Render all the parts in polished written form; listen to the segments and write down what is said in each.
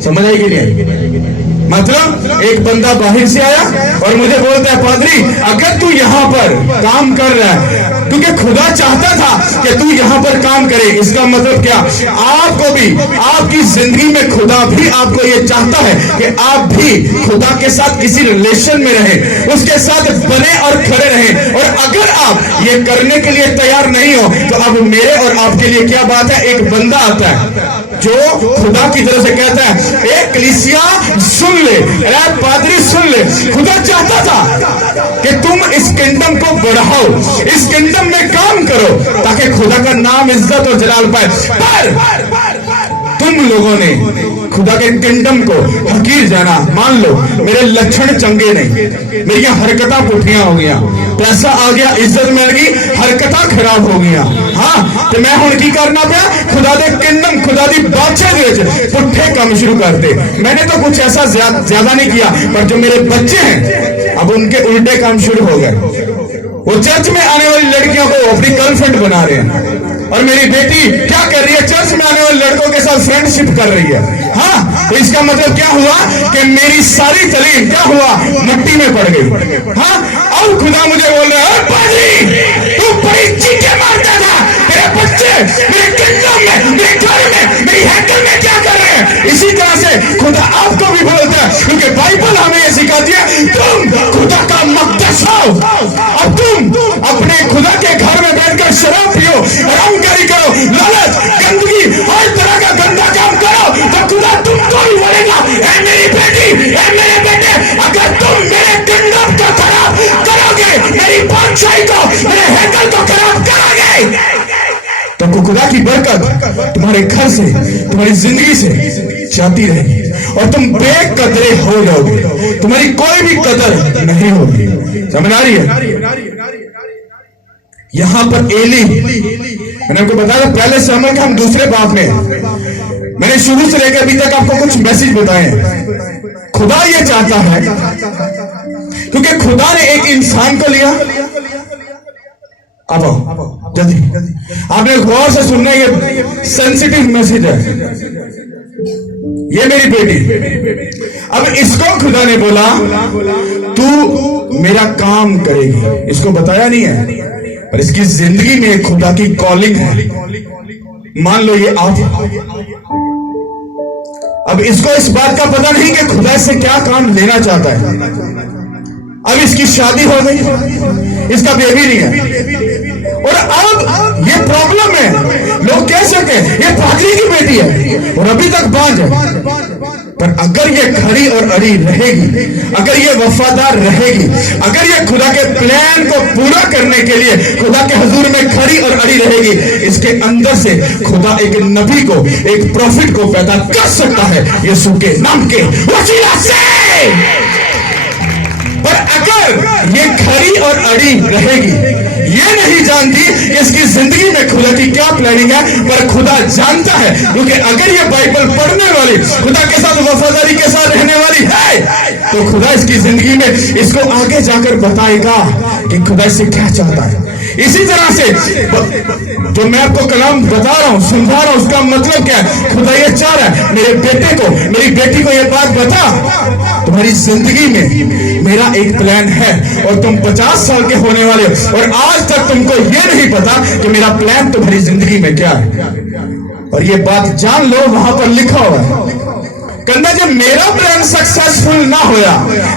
समझ आई कि नहीं? मतलब एक बंदा बाहर से आया और मुझे बोलता है, पादरी अगर तू यहाँ पर काम कर रहा है क्योंकि खुदा चाहता था कि तू यहाँ पर काम करे, इसका मतलब क्या? आपको भी, आपकी जिंदगी में खुदा भी आपको ये चाहता है कि आप भी खुदा के साथ किसी रिलेशन में रहें, उसके साथ बने और खड़े रहें। और अगर आप ये करने के लिए तैयार नहीं हो तो अब मेरे और आपके लिए क्या बात है? एक बंदा आता है जो खुदा की तरफ से कहता है, ए कलीसिया सुन ले, ए पादरी सुन ले, खुदा चाहता था कि तुम इस किंगडम को बढ़ाओ, इस किंगडम में काम करो ताकि खुदा का नाम इज्जत और जलाल पाए। पर तुम लोगों ने खुदा के किंगडम को हकीर जाना। मान लो मेरे लक्षण चंगे नहीं, मेरी हरकतां पुठियां हो गया, पैसा आ गया, इज्जत मिल गई, हरकतां खराब हो गया। हाँ तो मैं हुण की करना पाया? खुदा दे किंगडम, खुदा दी बादशाह दे विच पुठे काम शुरू कर दे। मैंने तो कुछ ऐसा ज्यादा नहीं किया, पर जो मेरे बच्चे हैं अब उनके उल्टे काम शुरू हो गए। वो चर्च में आने वाली लड़कियों को अपनी गर्लफ्रेंड बना रहे हैं, और मेरी बेटी क्या कर रही है? चर्च में आने वाले लड़कों के साथ फ्रेंडशिप कर रही है। हाँ तो इसका मतलब क्या हुआ कि मेरी सारी तालीम क्या हुआ? मिट्टी में पड़ गई। हाँ अब खुदा मुझे बोल रहा है, पादरी तू बड़ी चीखें मारता था, तेरे बच्चे मेरे किंगडम में, मेरे घर में, मेरी हैकल में क्या कर रहे हैं? इसी तरह से खुदा आपको भी बोलता है, क्योंकि बाइबल हमें ये सिखाती है, तुम खुदा का मकदस हो। अब तुम अपने खुदा के घर में बैठकर शराब पियो, हरामकारी करो, लालच, गंदगी, हर तरह का गंदा काम करो तो खुदा तुमको ही बोलेगा, ऐ मेरी बेटी, ऐ मेरे बेटे, अगर तुम मेरे किंगडम को खराब करोगे, मेरी बादशाही को, मेरे हैकल को खराब करोगे, तो खुदा की बरकत तुम्हारे घर से, तुम्हारी जिंदगी से जाती रहेगी और तुम बेकदरे हो जाओगे, तुम्हारी कोई भी कदर नहीं होगी। समझ आ रही है? यहां पर एली, मैंने आपको बताया पहले से हम हम दूसरे बाप में, मैंने शुरू से लेकर अभी तक आपको कुछ मैसेज बताए। खुदा ये चाहता है, क्योंकि खुदा ने एक इंसान को लिया। अब जल्दी आपने गौर से सुनना, ये सेंसिटिव मैसेज है। ये मेरी बेटी, अब इसको खुदा ने बोला तू मेरा काम करेगी। इसको बताया नहीं है, पर इसकी जिंदगी में खुदा की कॉलिंग है। मान लो ये आप, अब इसको इस बात का पता नहीं कि खुदा इससे क्या काम लेना चाहता है। अब इसकी शादी हो गई, इसका बेबी नहीं है, और अब ये प्रॉब्लम है। लोग कह सके ये पादरी की बेटी है और अभी तक बांझ है, पर अगर ये खड़ी और अड़ी रहेगी, अगर ये वफादार रहेगी, अगर ये खुदा के प्लान को पूरा करने के लिए खुदा के हुजूर में खड़ी और अड़ी रहेगी, इसके अंदर से खुदा एक नबी को, एक प्रॉफिट को पैदा कर सकता है यीशु के नाम के वसीला से। पर अगर ये खड़ी और अड़ी रहेगी, ये नहीं जानती इसकी जिंदगी में खुदा की क्या प्लानिंग है, पर खुदा जानता है, क्योंकि अगर ये बाइबल पढ़ने वाली, खुदा के साथ वफादारी के साथ रहने वाली है, तो खुदा इसकी जिंदगी में इसको आगे जाकर बताएगा कि खुदा इससे क्या चाहता है। इसी तरह से जो मैं आपको कलाम बता रहा हूं, समझा रहा हूं, उसका मतलब क्या है? खुदा ये चाह रहा है मेरे बेटे को, मेरी बेटी को ये बात बता, तुम्हारी जिंदगी में मेरा एक प्लान है और तुम 50 साल के होने वाले हो और आज तक तुमको ये नहीं पता कि मेरा प्लान तुम्हारी जिंदगी में क्या है। और ये बात जान लो, वहां पर लिखा हुआ है, कहना जब मेरा प्लान सक्सेसफुल ना होया,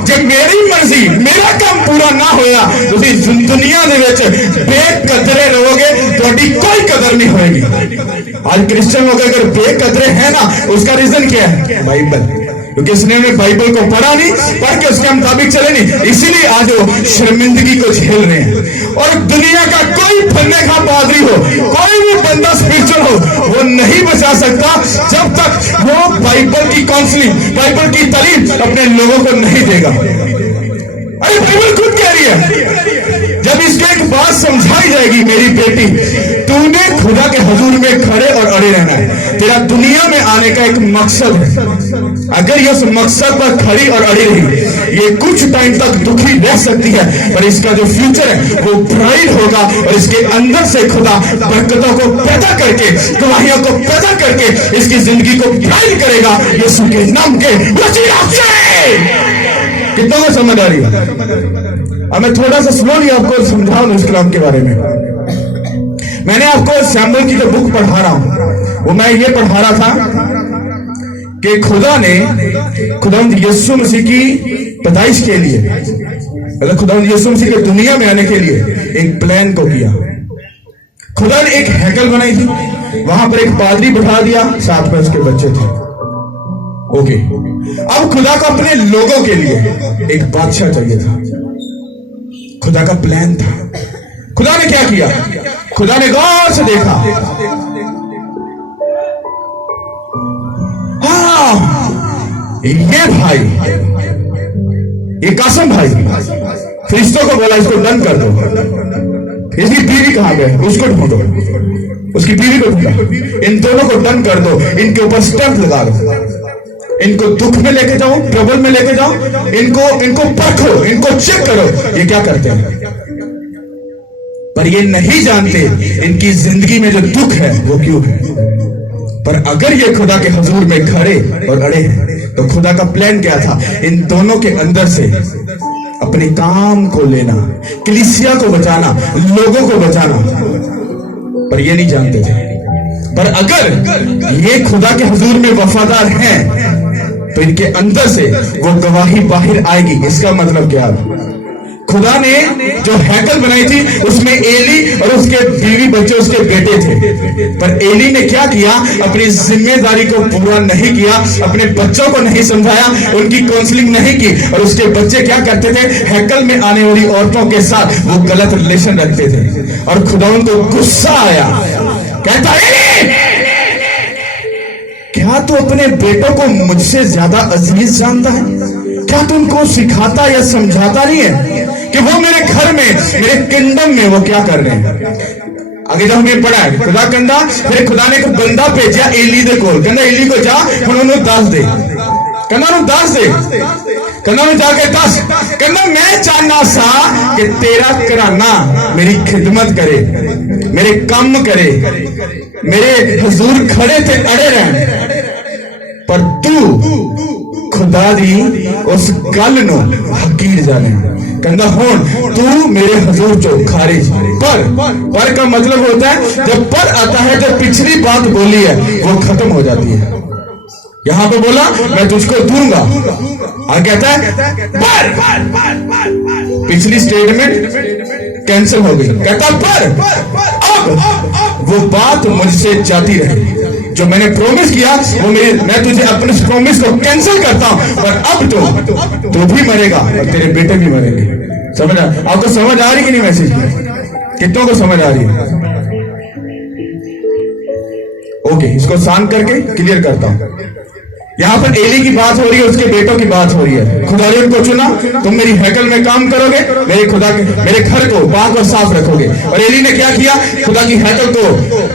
जब मेरी मर्जी, मेरा काम पूरा ना होया, तो दुनिया दे विच बेकदरे रहोगे, थोड़ी कोई कदर नहीं होगी। आज क्रिश्चियन लोग अगर बेकदरे हैं ना, उसका रीजन क्या है? बाइबल, क्योंकि इसने बाइबल को पढ़ा नहीं, पढ़ के उसके मुताबिक चले नहीं, इसीलिए आज वो शर्मिंदगी को झेल रहे हैं। और दुनिया का कोई फन्ने का पादरी हो, कोई भी बंदा स्पिरिचुअल हो, वो नहीं बचा सकता जब तक वो बाइबल की काउंसलिंग, बाइबल की तालीम अपने लोगों को नहीं देगा। अरे बाइबल खुद कह रही है, जब इसको एक बात समझाई जाएगी, मेरी बेटी तूने खुदा के हुजूर में खड़े और अड़े रहना है। तेरा दुनिया में आने का एक मकसद है। अगर ये उस मकसद पर खड़ी और अड़ी रही, ये कुछ टाइम तक दुखी रह सकती है, पर इसका जो फ्यूचर है वो ब्राइट होगा और इसके अंदर से खुदा बरकतों को पैदा करके, गवाहियों को पैदा करके इसकी जिंदगी को ब्राइट करेगा यीशु के नाम के वसीला से। कितना को समझ आ रही है? अब मैं थोड़ा सा स्लोली आपको समझाऊं इस कलाम के बारे में। मैंने आपको सैमुएल की जो बुक पढ़ा रहा हूं, वो मैं ये पढ़ा रहा था कि खुदा ने खुदावंद यीशु मसीह की पैदाइश के लिए, मतलब खुदावंद यीशु मसीह के दुनिया में आने के लिए एक प्लान को किया। खुदा ने एक हैकल बनाई थी, वहां पर एक पादरी बैठा दिया, साथ में उसके बच्चे थे। ओके, अब खुदा को अपने लोगों के लिए एक बादशाह चाहिए था। खुदा का प्लान था। खुदा ने क्या किया? खुदा ने गौर से देखा, हाँ ये भाई, ये कासम भाई, फरिश्तों को बोला इसको डन कर दो। इसकी बीवी कहां गए? उसको ढूंढो। उसकी बीवी को ढूंढा, इन दोनों को डन कर दो, इनके ऊपर स्टैंप लगा दो, इनको दुख में लेके जाओ, ट्रबल में लेके जाओ, इनको परखो, इनको चेक करो ये क्या करते हैं। पर ये नहीं जानते इनकी जिंदगी में जो दुख है वो क्यों है। पर अगर ये खुदा के हुजूर में खड़े और अड़े हैं, तो खुदा का प्लान क्या था? इन दोनों के अंदर से अपने काम को लेना, कलीसिया को बचाना, लोगों को बचाना। पर ये नहीं जानते थे। पर अगर ये खुदा के हुजूर में वफादार हैं, तो इनके अंदर से वो गवाही बाहर आएगी। इसका मतलब क्या है? खुदा ने जो हैकल बनाई थी उसमें एली और उसके बीवी बच्चे, उसके बेटे थे। पर एली ने क्या किया? अपनी जिम्मेदारी को पूरा नहीं किया, अपने बच्चों को नहीं समझाया, उनकी काउंसलिंग नहीं की, और उसके बच्चे क्या करते थे? हैकल में आने वाली औरतों के साथ वो गलत रिलेशन रखते थे। और खुदा उनको गुस्सा आया, कहता एली, क्या तू अपने बेटों को मुझसे ज्यादा अजीज जानता है? क्या तू उनको सिखाता या समझाता नहीं है कि वो मेरे घर में, मेरे किंगडम में वो क्या कर रहे हैं? आगे जब हमने पढ़ा है, खुदा कहता, फिर खुदा ने एक बंदा भेजा एली दे कोल, कहता एली को जा उन्होंने दस दे, कहना दस दे, कहना मैं जाके दस, कहना मैं चाहना सा कि तेरा घराना मेरी खिदमत करे, मेरे काम करे, मेरे हुजूर खड़े थे अड़े रहे। पर तू खुदा दी उस गल नो हकीर जाने, कहना हुण तू मेरे हुजूर चो खारिज। पर का मतलब होता है जब पर आता है, जो पिछली बात बोली है वो खत्म हो जाती है। यहां पे बोला मैं तुझको दूंगा, और कहता है पर पिछली स्टेटमेंट कैंसिल हो गई। कहता पर अब वो बात मुझसे जाती रहे, जो मैंने प्रॉमिस किया वो मैं तुझे अपने प्रॉमिस को कैंसिल करता हूं। पर अब तो भी मरेगा और तेरे बेटे भी मरेंगे। समझ आपको समझ आ रही कि नहीं? मैसेज कितनों को समझ आ रही है? ओके, इसको शांत करके क्लियर करता हूं। यहां पर एली की बात हो रही है, उसके बेटों की बात हो रही है। खुदा ने उनको चुना, तुम मेरी हैकल में काम करोगे, मेरे घर को पाक और साफ रखोगे। और एली ने क्या किया? खुदा की हैकल को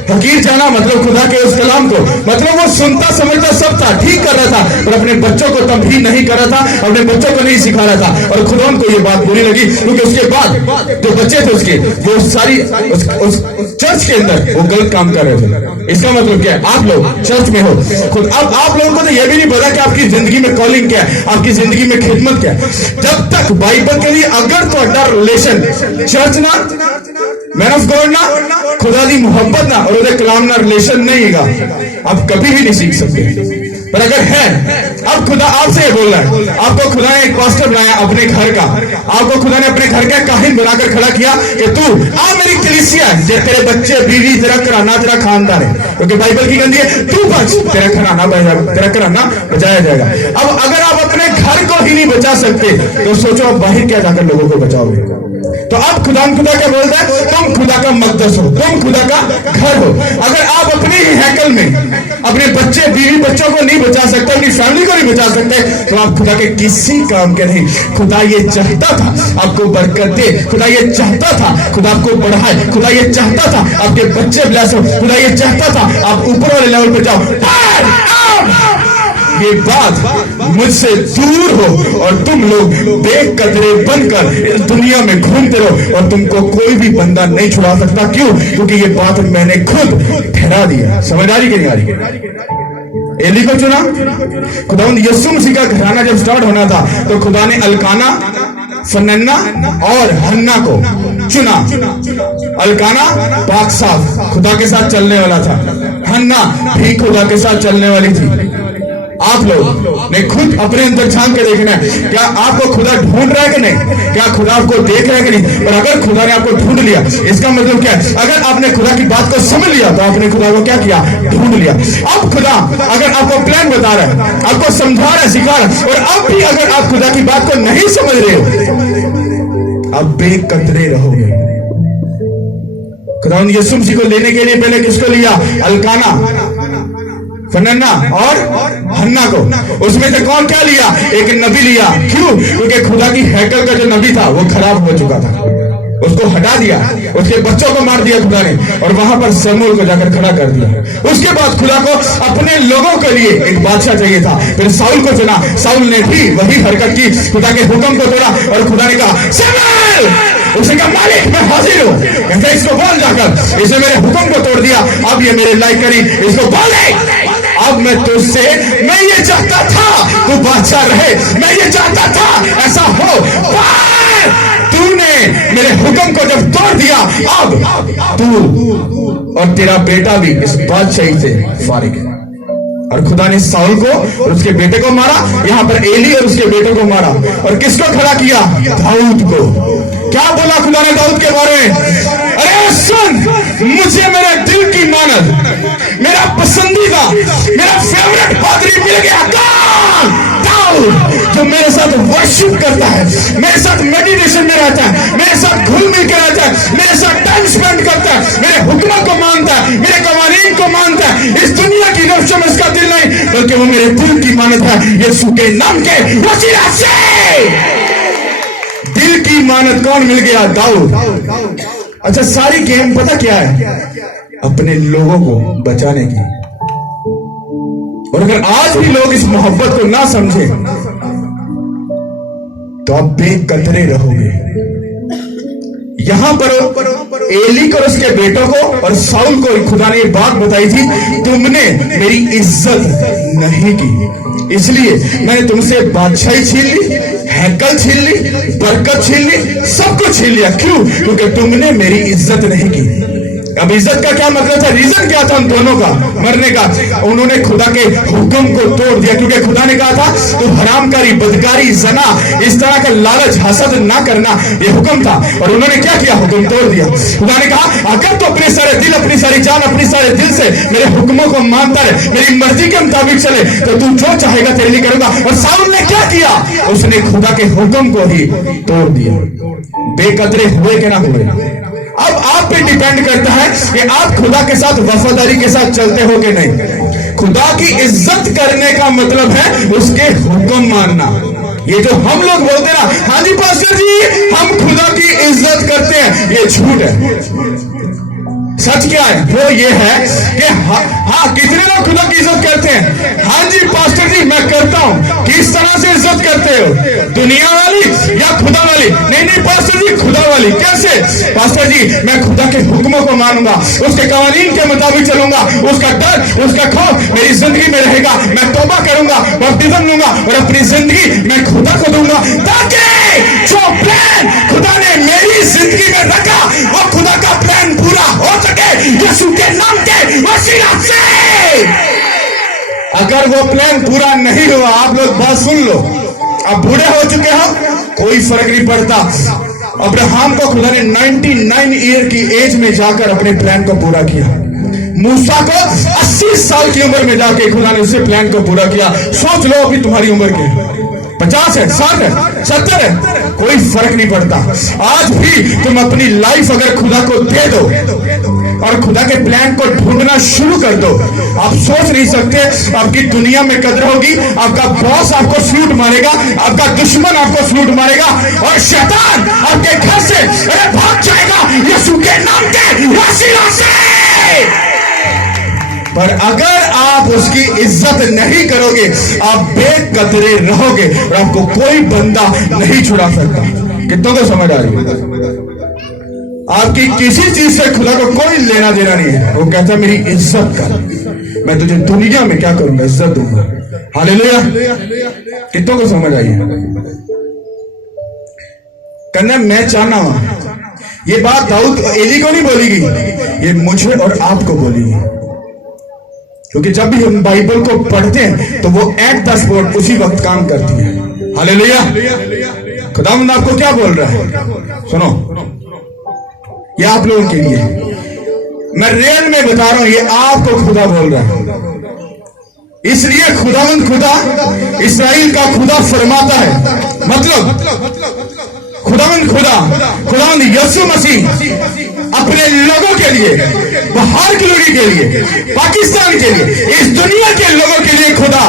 हकीर जाना, मतलब खुदा के उस कलाम को, मतलब वो सुनता समझता सब था, ठीक कर रहा था, पर अपने बच्चों को तब भी नहीं कर रहा था, अपने बच्चों को नहीं सिखा रहा था। और खुदा उनको ये बात बुरी लगी, क्योंकि उसके बाद जो बच्चे थे उसके, वो सारी उस चर्च के अंदर वो गलत काम कर रहे थे। इसका मतलब क्या है? आप लोग चर्च में हो खुद, अब आप लोगों को तो यह भी नहीं पता कि आपकी जिंदगी में कॉलिंग क्या है, आपकी जिंदगी में खिदमत क्या है। जब तक बाइबल के लिए अगर तो रिलेशन चर्च ना, मैन ऑफ गॉड ना, खुदा दी मोहब्बत ना और उहदे कलाम ना रिलेशन नहीं है, आप कभी भी नहीं सीख सकते। पर अगर है, अब खुदा आपसे ये बोल रहा है, आपको खुदा ने एक पास्टर बनाया अपने घर का, आपको खुदा ने अपने घर का काहिन बनाकर खड़ा किया कि तू आ मेरी कलीसिया है, जे तेरे बच्चे, बीवी, तेरा घराना, तेरा खानदान है, क्योंकि बाइबल की कहती है तू बच, तेरा घराना बचाया जाएगा। अब अगर आप अपने घर को ही नहीं बचा सकते, तो सोचो आप बाहर क्या जाकर लोगों को बचाओगे। तो अब खुदा क्या बोलता है, तुम खुदा का मकदस हो, तुम खुदा का घर हो। अगर आप अपने ही हैकल में अपने बच्चे बीवी बच्चों को नहीं बचा सकते, अपनी फैमिली को नहीं बचा सकते, तो आप खुदा के किसी काम के नहीं। खुदा ये चाहता था आपको बरकत दे, खुदा ये चाहता था खुदा आपको बढ़ाए, खुदा ये चाहता था आपके बच्चे ब्लेस हो, खुदा ये चाहता था आप ऊपर वाले लेवल पे जाओ। ये बात मुझसे दूर हो और तुम लोग बेकदरे बनकर इस दुनिया में घूमते रहो और तुमको कोई भी बंदा नहीं छुड़ा सकता। क्यों? क्योंकि ये बात मैंने खुद ठहरा दिया। समझ आ रही कि नहीं आ रही? एली को चुना खुदावंद यीशु मसीह का घराना जब स्टार्ट होना था तो खुदा ने अल्काना, फनन्ना और हन्ना को चुना। अल्काना पाक साफ खुदा के साथ चलने वाला था, हन्ना भी खुदा के साथ चलने वाली थी। आप लोग ने खुद अपने अंदर झांक के देखना है, क्या आपको खुदा ढूंढ रहा है कि नहीं, क्या खुदा आपको देख रहा है कि नहीं। और अगर खुदा ने आपको ढूंढ लिया, इसका मतलब क्या है, अगर आपने खुदा की बात को समझ लिया तो आपने खुदा को क्या किया, ढूंढ लिया। अब खुदा अगर आपको प्लान बता रहा है, आपको समझा रहा है, सिखा रहा है, और अब भी अगर आप खुदा की बात को नहीं समझ रहे हो, अब बेकदरे रहोगे। खुदा यीशु मसीह को लेने के लिए पहले किसको लिया, अल्काना, फनन्ना और हन्ना को। उसमें से कौन क्या लिया, एक नबी लिया। क्यों? क्योंकि खुदा की हैकल का जो नबी था वो खराब हो चुका था, उसको हटा दिया, उसके बच्चों को मार दिया खुदा ने, और वहां पर शमूएल को जाकर खड़ा कर दिया। उसके बाद खुदा को अपने लोगों के लिए एक बादशाह चाहिए था, फिर साउल को चुना। साउल ने भी वही हरकत की, खुदा के हुक्म को तोड़ा, और खुदा ने कहा शमूएल, उसने कहा मालिक मैं हाजिर हूं, कहते इसको बोल जाकर, इसने मेरे हुक्म को तोड़ दिया, अब ये मेरे लायक करी, इसको बोल दे अब मैं तुझसे, मैं ये चाहता था तू बादशाह रहे, मैं ये चाहता था ऐसा हो, पर तूने मेरे हुक्म को जब तोड़ दिया, अब तू और तेरा बेटा भी इस बादशाही से फारिग है। और खुदा ने साउल को और उसके बेटे को मारा, यहां पर एली और उसके बेटे को मारा, और किसको खड़ा किया, दाऊद को। क्या बोला खुदा ने दाऊद के बारे में, अरे सुन, मुझे मेरे दिल की मानत, मेरा पसंदीदा, मेरा फेवरेट पादरी मिल गया, दाऊद, जो मेरे साथ वर्शिप करता है, मेरे साथ मेडिटेशन में रहता है, मेरे साथ घुल मिल के रहता है, मेरे साथ टाइम स्पेंड करता है, मेरे हुक्मों को मानता है, मेरे कवानीन को मानता है। इस दुनिया की नफ्सों में इसका दिल नहीं, बल्कि वो मेरे दिल की मानत है, यीशु के नाम के वसीला से। दिल की मानत कौन मिल गया, दाऊद। अच्छा, सारी गेम पता क्या है, अपने लोगों को बचाने की। और अगर आज भी लोग इस मोहब्बत को ना समझे तो आप बेकदरे रहोगे। यहां पर एली को, उसके बेटों को और साउल को खुदा ने बात बताई थी, तुमने मेरी इज्जत नहीं की, इसलिए मैंने तुमसे बादशाही छीन ली, हैकल छीन ली, बरकत छीन ली, सब कुछ छीन लिया। क्यों? क्योंकि तुमने मेरी इज्जत नहीं की। अब इज्जत का क्या मतलब था, रीजन क्या था उन दोनों का मरने का, उन्होंने खुदा के हुक्म को तोड़ दिया। क्योंकि खुदा ने कहा था तो हरामकारी, बदकारी, जना, इस तरह का लालच, हसद ना करना, ये हुक्म था, और उन्होंने क्या किया, हुक्म तोड़ दिया। खुदा ने कहा अगर तो अपने सारे दिल, अपनी सारी जान, अपनी सारे दिल से मेरे हुक्मों को मानता रहे, मेरी मर्जी के मुताबिक चले, तो तू जो चाहेगा तेरे लिए करूंगा। और साउल ने क्या किया, उसने खुदा के हुक्म को ही तोड़ दिया। बेकदरे हुए कि ना हुए, अब आप पे डिपेंड करता है कि आप खुदा के साथ वफादारी के साथ चलते हो कि नहीं। खुदा की इज्जत करने का मतलब है उसके हुक्म मानना। ये जो हम लोग बोलते हैं ना, हाँ जी पास्टर जी हम खुदा की इज्जत करते हैं, ये झूठ है। सच क्या है, वो ये है कि हाँ कितने लोग खुदा की इज्जत करते हैं, हाँ जी पास्टर जी मैं करता हूं। किस तरह से इज्जत करते हो, दुनिया वाली या खुदा वाली? नहीं पास्टर जी खुदा वाली। कैसे? पास्टर जी मैं खुदा के हुक्मों को मानूंगा, उसके कवानीन के मुताबिक चलूंगा, उसका डर, उसका खौफ मेरी जिंदगी में रहेगा, मैं तौबा करूंगा, बपतिस्म लूंगा और अपनी जिंदगी मैं खुदा को दूंगा, ताकि जो प्लान खुदा ने मेरी जिंदगी में रखा वो खुदा का प्लान पूरा हो सके यीशु के नाम के वसीला से। अगर वो प्लान पूरा नहीं हुआ, आप लोग बात सुन लो, अब बूढ़े हो चुके हो, कोई फर्क नहीं पड़ता। अब्राहम को खुदा ने 99 ईयर की एज में जाकर अपने प्लान को पूरा किया। मूसा को 80 साल की उम्र में जाके खुदा ने उसे प्लान को पूरा किया। सोच लो अभी तुम्हारी उम्र क्या है, 50 है, 60 है, 70 है, कोई फर्क नहीं पड़ता। आज भी तुम अपनी लाइफ अगर खुदा को दे दो और खुदा के प्लान को ढूंढना शुरू कर दो, आप सोच नहीं सकते आपकी दुनिया में कदर होगी। आपका बॉस आपको सल्यूट मारेगा, आपका दुश्मन आपको सल्यूट मारेगा और शैतान आपके घर से भाग जाएगा यीशु के नाम के वसीला से। पर अगर आप उसकी इज्जत नहीं करोगे, आप बेकदरे रहोगे और आपको कोई बंदा नहीं छुड़ा सकता। कितनों को समझ आ रही है? आपकी किसी चीज से खुदा को कोई लेना देना नहीं है। वो कहता है मेरी इज्जत कर, मैं तुझे दुनिया में क्या करूंगा, इज्जत दूंगा। हालेलुया। कितनों को समझ आई है? कहना मैं चाहना हूं, ये बात दाऊद एली को नहीं बोलेगी, ये मुझे और आपको बोलेगी। क्योंकि जब भी हम बाइबल को पढ़ते हैं तो वो एट द स्पॉट उसी वक्त काम करती है। हालेलुया। खुदावंद आपको क्या बोल रहा है? सुनो, ये आप लोगों के लिए, मैं रियल में बता रहा हूं, ये आपको खुदा बोल रहा है। इसलिए खुदावंद खुदा इस्राएल का खुदा फरमाता है, मतलब खुदावंद यीशु मसीह अपने लोगों के लिए, बाहर के लोगों के लिए, पाकिस्तान के लिए, इस दुनिया के लोगों के लिए खुदा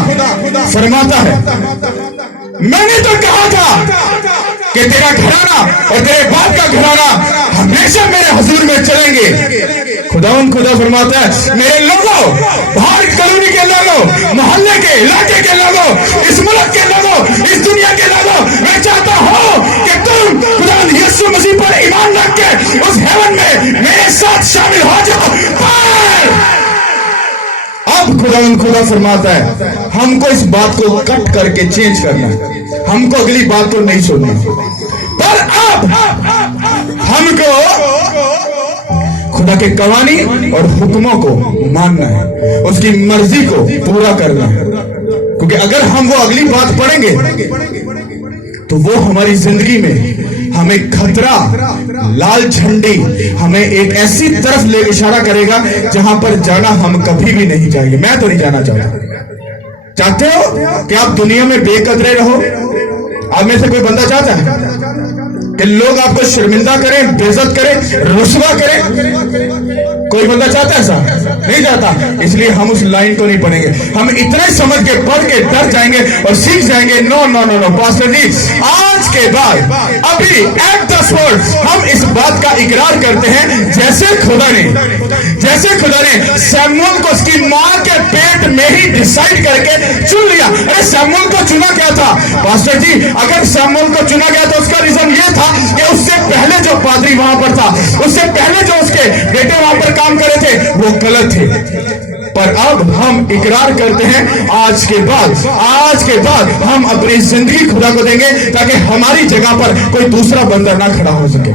फरमाता है, मैंने तो कहा था कि तेरा घराना और तेरे बाप का घराना हमेशा मेरे हुजूर में चलेंगे। खुदावंद खुदा फरमाता है, मेरे लोगों, बाहर कॉलोनी के लोगों, मोहल्ले के, इलाके के लोगों, इस मुल्क के लोगों, इस दुनिया के लोगों, मैं चाहता हूं कि तुम खुदावंद यीशु मसीह पर ईमान रख के उस हेवन में मेरे साथ शामिल हो जाओ। अब खुदावंद खुदा फरमाता है, हमको इस बात को कट करके चेंज करना है, हमको अगली बात को नहीं सुनना, पर अब हमको खुदा के कवानी और हुक्मों को मानना है, उसकी मर्जी को पूरा करना है। क्योंकि अगर हम वो अगली बात पढ़ेंगे तो वो हमारी जिंदगी में हमें खतरा, लाल झंडी, हमें एक ऐसी तरफ ले इशारा करेगा जहां पर जाना हम कभी भी नहीं जाएंगे। मैं तो नहीं जाना चाहते हो कि आप दुनिया में बेकदरे रहो? आप में से कोई बंदा चाहता है कि लोग आपको शर्मिंदा करें, बेइज्जत करें, रुसवा करें? कोई बंदा चाहता है ऐसा? नहीं चाहता। इसलिए हम उस लाइन को नहीं पढ़ेंगे, हम इतना ही समझ के पढ़ के डर जाएंगे और सीख जाएंगे। No no no no pastor ji, आज के बाद अभी एट द स्पॉट हम इस बात का इकरार करते हैं, जैसे खुदा ने सैमुअल को उसकी मां के पेट में ही डिसाइड करके चुन लिया। अरे सैमुअल को चुना क्या था पास्टर जी? अगर सैमुअल को चुना गया तो उसका रीजन ये था कि उससे पहले जो पादरी वहां पर था, उससे पहले जो उसके बेटे वहां पर काम करे थे, वो गलत थे। पर अब हम इकरार करते हैं, आज के बाद हम अपनी जिंदगी खुदा को देंगे ताकि हमारी जगह पर कोई दूसरा बंदा ना खड़ा हो सके।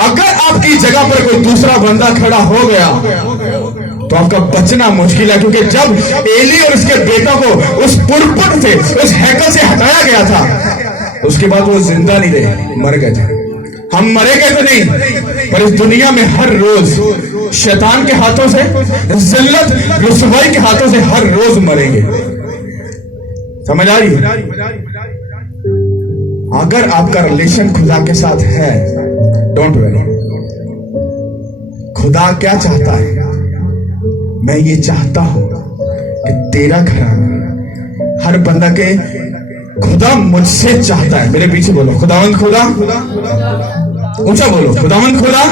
अगर आपकी जगह पर कोई दूसरा बंदा खड़ा हो गया तो आपका बचना मुश्किल है। क्योंकि जब एली और उसके बेटा को उस पुरपट से, उस हैकल से हटाया गया था, उसके बाद वो जिंदा नहीं रहे, मर गए थे। हम मरे गए तो नहीं, पर इस दुनिया में हर रोज शैतान के हाथों से, जिल्लत, रुसवाई के हाथों से हर रोज मरेंगे। समझ आ रही है? अगर आपका रिलेशन खुदा के साथ है, डोंट वरी। खुदा क्या चाहता है? मैं ये चाहता हूं कि तेरा घराना, हर बंदा के, खुदा मुझसे चाहता है। मेरे पीछे बोलो, खुदावंद खुदा, ऊंचा बोलो, खुदावंद खुदा।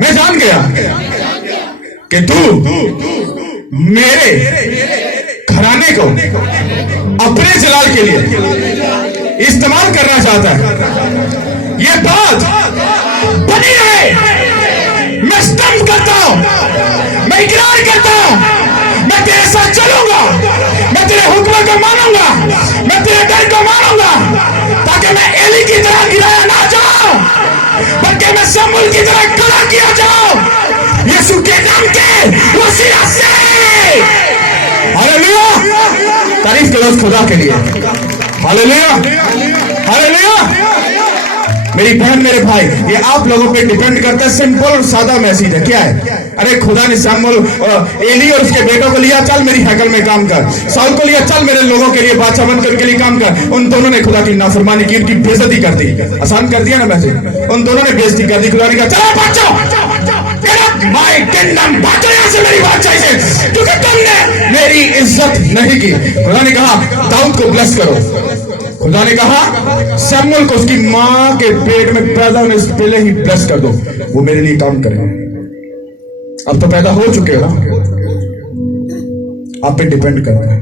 मैं जान गया कि तू मेरे घराने को अपने जलाल के लिए इस्तेमाल करना चाहता है। ये बात बनी रहे। मैं स्तंभ करता हूं, मैं इकरार करता हूं, मैं तेरे साथ चलूंगा, मैं तेरे हुक्म को मानूंगा, मैं तेरे डर को मानूंगा, ताकि मैं एली की तरह गिराया ना जाऊं, बल्कि मैं शमूएल की तरह खड़ा किया जाऊं यीशु के नाम के वसीला से। हालेलुया। तारीफ करो उस खुदा के लिए। Hallelujah, hallelujah. मेरी बहन, मेरे भाई, ये आप लोगों पे डिपेंड करता है। सिंपल और सादा मैसेज है। क्या है? अरे खुदा ने सैमुअल एली और उसके बेटों को लिया, चल मेरी हैकल में काम कर। साउल को लिया, चल मेरे लोगों के लिए, बादशाह बनकर के लिए काम कर। उन दोनों ने खुदा की नाफरमानी की, उनकी बेइज्जती कर दी। आसान कर दिया ना वैसे, उन दोनों ने बेइज्जती कर दी। खुदा ने कहा चलो बच्चों, माय किंगडम, भागो यहां से मेरी बादशाही से, क्योंकि तुमने मेरी इज्जत नहीं की। खुदा ने कहा दाऊद को ब्लेस करो। खुदा ने कहा सैमुअल को उसकी मां के पेट में पैदा होने से पहले ही ब्लेस कर दो, वो मेरे लिए काम करे। अब तो पैदा हो चुके हो, आप पे डिपेंड करता है।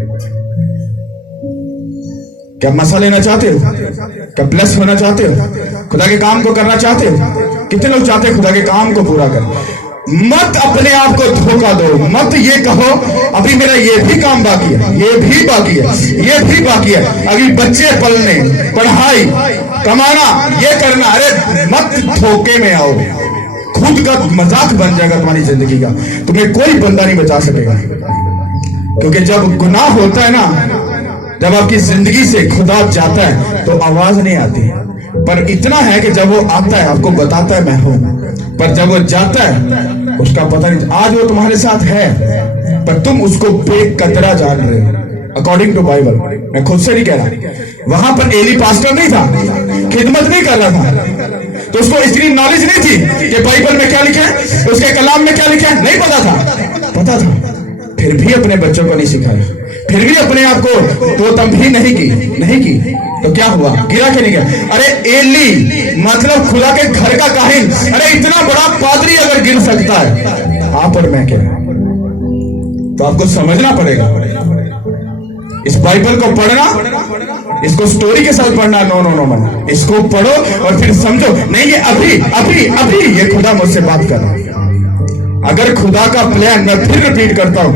क्या मसा लेना चाहते हो? क्या ब्लेस होना चाहते हो? खुदा के काम को करना चाहते हो? कितने लोग चाहते हैं खुदा के काम को पूरा कर? मत अपने आप को धोखा दो, मत ये कहो अभी मेरा ये भी काम बाकी है, ये भी बाकी है, ये भी बाकी है, अभी बच्चे पलने, पढ़ाई, कमाना, ये करना। अरे मत धोखे में आओ, खुद का मजाक बन जाएगा तुम्हारी जिंदगी का, तुम्हें कोई बंदा नहीं बचा सकेगा। क्योंकि जब गुनाह होता है ना, जब आपकी जिंदगी से खुदा जाता है तो आवाज नहीं आती, पर इतना है कि जब वो आता है आपको बताता है मैं हूं, पर जब वो जाता है उसका पता नहीं। आज वो तुम्हारे साथ है पर तुम उसको बेकदरा जान रहे हो, अकॉर्डिंग टू बाइबल। मैं खुद से नहीं कह रहा, वहां पर एली पास्टर नहीं था, खिदमत नहीं कर रहा था, तो उसको इतनी नॉलेज नहीं थी कि बाइबल में क्या लिखा है, उसके कलाम में क्या लिखा है, नहीं पता था। पता था, फिर भी अपने बच्चों को नहीं सिखाया, फिर भी अपने आप को तो तब भी नहीं की। तो क्या हुआ? गिरा के नहीं गया। अरे एली मतलब खुदा के घर का काहिन, अरे इतना बड़ा पादरी अगर गिर सकता है, आप और मैं क्या? तो आपको समझना पड़ेगा, इस बाइबल को पढ़ना, इसको स्टोरी के साथ पढ़ना, नो नो नो नो, इसको पढ़ो और फिर समझो। नहीं, ये अभी ये खुदा मुझसे बात कर रहा है। अगर खुदा का प्लान, मैं फिर रिपीट करता हूं,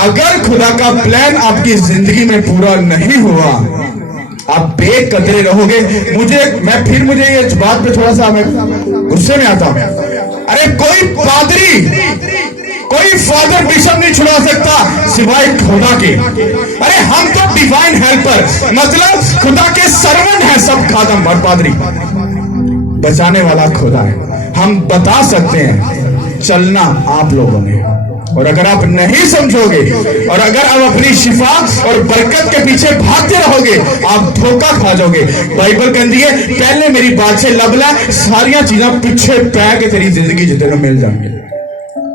अगर खुदा का प्लान आपकी जिंदगी में पूरा नहीं हुआ, आप बेकदरे रहोगे। मुझे ये बात पे थोड़ा सा मैं गुस्से में आता हूं। अरे कोई पादरी, कोई फादर बिशप नहीं छुड़ा सकता सिवाय खुदा के। अरे हम तो डिवाइन हेल्पर, मतलब खुदा के सर्वेंट हैं सब खादम, और पादरी बचाने वाला खुदा है। हम बता सकते हैं, चलना आप लोगों ने। और अगर आप नहीं समझोगे और अगर आप अपनी शिफा और बरकत के पीछे भागते रहोगे, आप धोखा खा जाओगे। बाइबल कहती है पहले मेरी बात से लबला, सारियां चीजें पीछे पै के तेरी जिंदगी जितने मिल जाएंगे।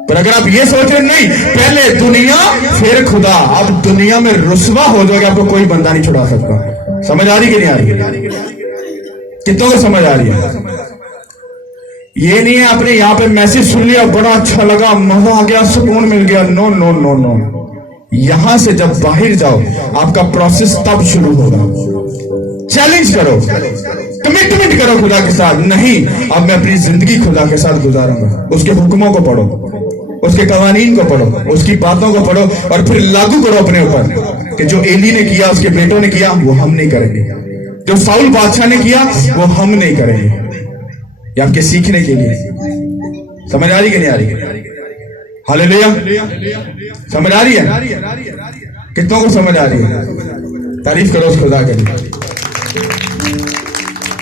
पर अगर आप ये सोच रहे नहीं, पहले दुनिया फिर खुदा, आप दुनिया में रुसवा हो जाओगे, आपको कोई बंदा नहीं छुड़ा सकता। समझ आ रही कि नहीं आ रही? कितनों को समझ आ रही है? ये नहीं है आपने यहाँ पे मैसेज सुन लिया, बड़ा अच्छा लगा, मजा आ गया, सुकून मिल गया। नो नो नो नो, यहां से जब बाहर जाओ आपका प्रोसेस तब शुरू होगा। चैलेंज करो, कमिटमेंट करो खुदा के साथ। नहीं, अब मैं अपनी जिंदगी खुदा के साथ गुजारूंगा। उसके हुक्मों को पढ़ो, उसके कवानीन को पढ़ो, उसकी बातों को पढ़ो और फिर लागू करो अपने ऊपर कि जो एली ने किया, उसके बेटों ने किया, वो हम नहीं करेंगे। जो साउल बादशाह ने किया, वो हम नहीं करेंगे। ये आपके सीखने के लिए। समझ आ रही कि नहीं आ रही? हालेलुया, समझ आ रही है? कितनों को समझ आ रही है? तारीफ करो उस खुदा के लिए।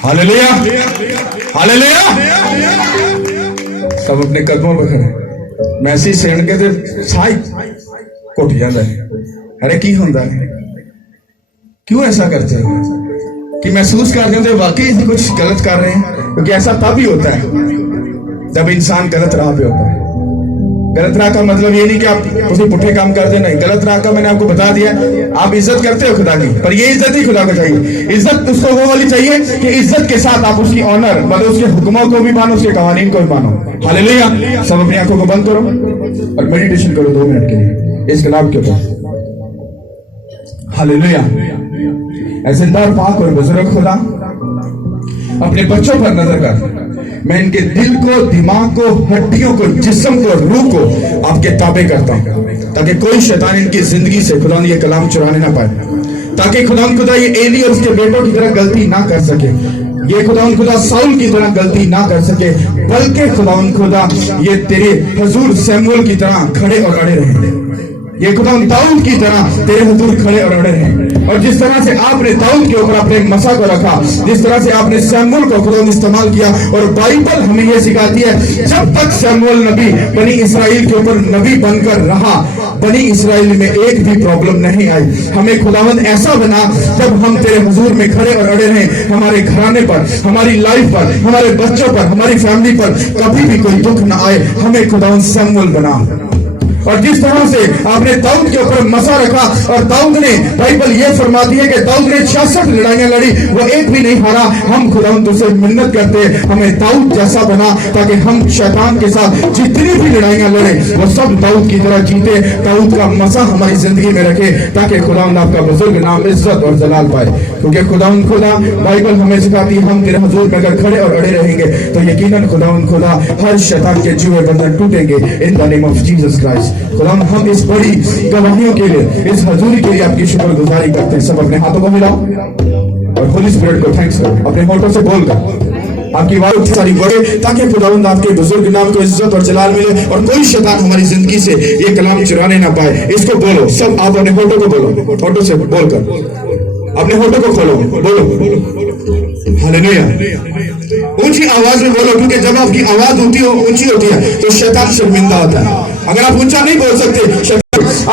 Hallelujah, hallelujah. सब अपने कदमों पर खड़े, मैसेज सेंड के ते साई घुट जाता है। अरे की होता है? क्यों ऐसा करते हो कि महसूस करते हो वाकई इसमें कुछ गलत कर रहे हैं? क्योंकि ऐसा तब ही होता है जब इंसान गलत राह पे होता है। गलत राह का मतलब ये नहीं कि आप उसे पुट्ठे काम करते, नहीं। गलत राह का मैंने आपको बता दिया, आप इज्जत करते हो खुदा की, पर ये इज्जत ही खुदा को चाहिए। इज्जत उसको वो वाली चाहिए कि इज्जत के साथ आप उसकी ऑनर, मतलब उसके हुक्मों को भी मानो, उसके कवानीन को भी मानो। हालेलुया। सब अपनी आंखों को बंद करो और मेडिटेशन करो 2 मिनट के लिए इस कलाम के ऊपर। हालेलुया। ऐसे दर पाक और बुजुर्ग खुदा, अपने बच्चों पर नजर कर। मैं इनके दिल को, दिमाग को, हड्डियों को, जिस्म को, रूह को आपके ताबे करता हूं, ताकि कोई शैतान इनकी जिंदगी से खुदा ये कलाम चुराने ना पाए, ताकि खुदा ये एली और उसके बेटों की तरह गलती ना कर सके, ये खुदा साउल की तरह गलती ना कर सके, बल्कि खुदा ये तेरे हजूर सैमुअल की तरह खड़े और अड़े रहे। ये खुदा दाऊद की तरह तेरे हुजूर खड़े और अड़े हैं। और जिस तरह से आपने दाऊद के ऊपर अपने मसा को रखा, जिस तरह से आपने शमूएल को खुदा इस्तेमाल किया, और बाइबल हमें यह सिखाती है जब तक शमूएल नबी बनी इसराइल के ऊपर नबी बनकर रहा, बनी इसराइल में एक भी प्रॉब्लम नहीं आई। हमें खुदावंद ऐसा बना जब हम तेरे हुजूर में खड़े और अड़े रहें, हमारे घराने पर, हमारी लाइफ पर, हमारे बच्चों पर, हमारी फैमिली पर कभी भी कोई दुख ना आए। हमें खुदावंद शमूएल बना। और जिस तरह से आपने दाऊद के ऊपर मसा रखा, और दाऊद ने, बाइबल ये फरमाती है कि दाऊद ने 66 लड़ाइयां लड़ी, वो एक भी नहीं हारा। हम खुदावंद तुझसे मिन्नत करते हमें दाऊद जैसा बना, ताकि हम शैतान के साथ जितनी भी लड़ाइयां लड़े वो सब दाऊद की तरह जीते, दाऊद का मसा हमारी जिंदगी में रखे, ताकि खुदावंद आपका बुजुर्ग नाम इज्जत और जलाल पाए। क्योंकि खुदावंद खुदा, बाइबल हमें सिखाती है हम तेरे हुजूर में अगर खड़े और अड़े रहेंगे तो यकीनन खुदावंद खुदा हर शैतान के जुए बंधन टूटेंगे in the name of Jesus Christ. खुदा हम इस बड़ी गवाहियों के लिए, इस हजूरी के लिए आपकी शुक्रगुजारी करते हैं। सब अपने हाथों को मिलाओ और होली स्पिरिट को थैंक्स करो, अपने होठों से बोलकर आपकी आवाज सारी बढ़े, ताकि खुदावंद आपके बुजुर्ग नाम को इज्जत और जलाल मिले और कोई शैतान हमारी जिंदगी से ये कलाम चुराने ना पाए। इसको बोलो सब, आप अपने होठों को बोलो, होठों से बोलकर अपने होठों को खोलो, बोलो हालेलुया। ऊंची आवाज में बोलो, क्योंकि जब आपकी आवाज ऊंची होती है तो शैतान शर्मिंदा होता है। अगर आप ऊंचा नहीं बोल सकते,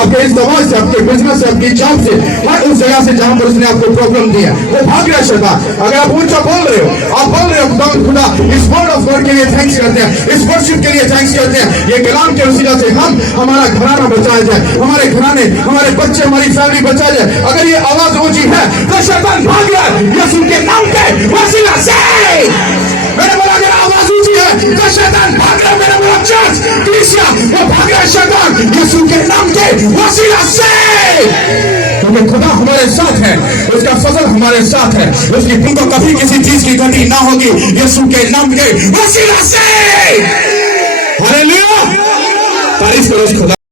आपके इस दवा से, आपके बिजनेस से, आपकी जॉब से, हर उस जगह से जहां पर उसने आपको प्रॉब्लम दी है वो भाग रहा है शैतान। अगर आप ऊंचा बोल रहे हो, आप बोल रहे हो खुदा इस वर्ड ऑफ गॉड के लिए थैंक्स करते हैं, इस वर्शिप के लिए थैंक्स करते हैं, ये कलाम के वसीला से हम, हमारा घराना बचाया जाए, हमारे घराने, हमारे बच्चे, हमारी फैमिली बचाया जाए। अगर ये आवाज ऊंची है तो शैतान भाग रहा है यीशु के नाम के वसीला से। मैंने बोला अगर आवाज ऊंची है तो शैतान भाग रहा है। मैंने बोला चर्च कलीसिया वो भाग रहा है शैतान यीशु के नाम के वसीला से। क्योंकि खुदा हमारे साथ है, उसका फजल हमारे साथ है, उसकी उनको कभी किसी चीज की कमी ना होगी यीशु के नाम के वसीला से। हालेलुया, तारीफ करो खुदा।